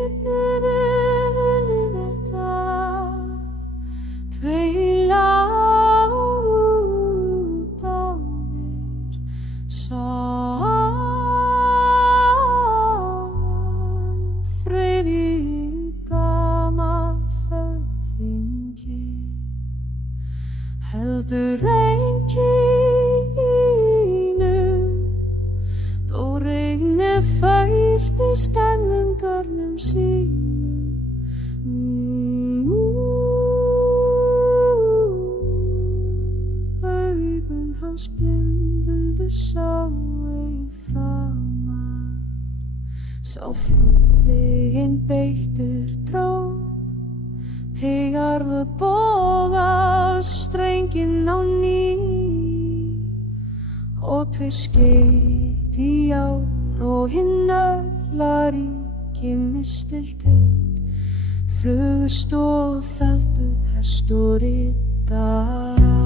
skipnuðu þetta tveir látánir saman. Þriðji gamall höfðingi heldur einkínu þó regni fælt í skelfingarnum sínum. Augun hans blindundu sáu ei framar, sá fjörðin beittur dró teygjarðu boga strenginn á ný og tveir skeit í járn og hinn öllaríki mistilteinn flugust og felldu hest og riddara.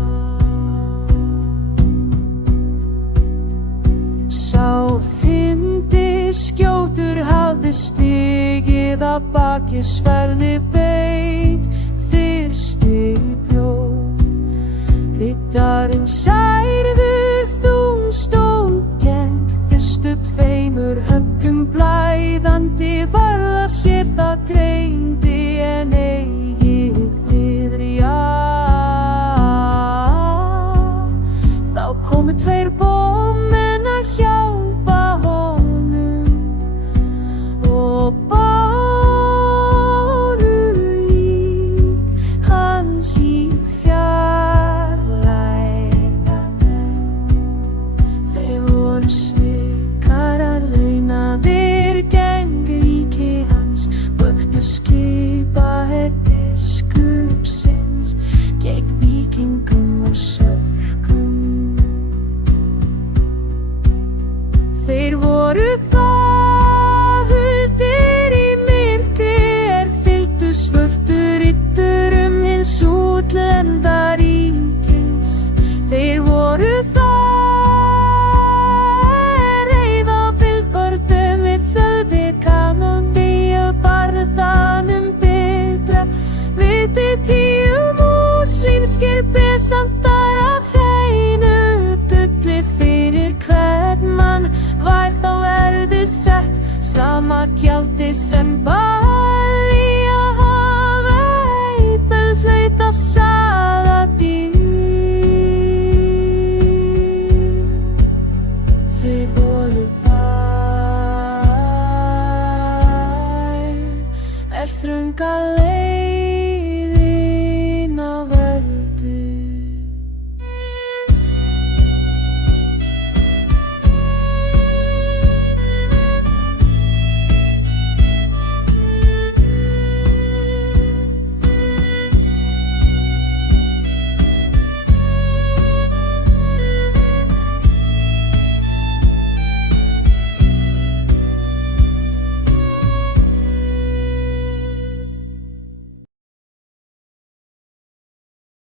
Sá fimmti skjótur hafði stigið að baki sverði beit fyrsti bjór. Riddarinn særður þung stóð gegn fyrstu tveimur höggum blæðandi varða sér það greindi en eigið þriðja. Þá komu tveir bómenn að hjálpa honum og báru lík hans í fjarlæga menn. Þeir voru svikara launaðir gegn ríki hans, vöktu skipaher biskupsins gegn víkingum og sörkum. Þeir voru huldir í myrkri fylgdu svörtu riddurum hins útlenda ríkis. Þeir voru reið á fylgbörnum við hlöðir kanóni og barðanum bitra. Viti 10 múslimskir besantar af hreinu gulli fyrir hvern mann var þá verðið sett sama gjaldi sem bar.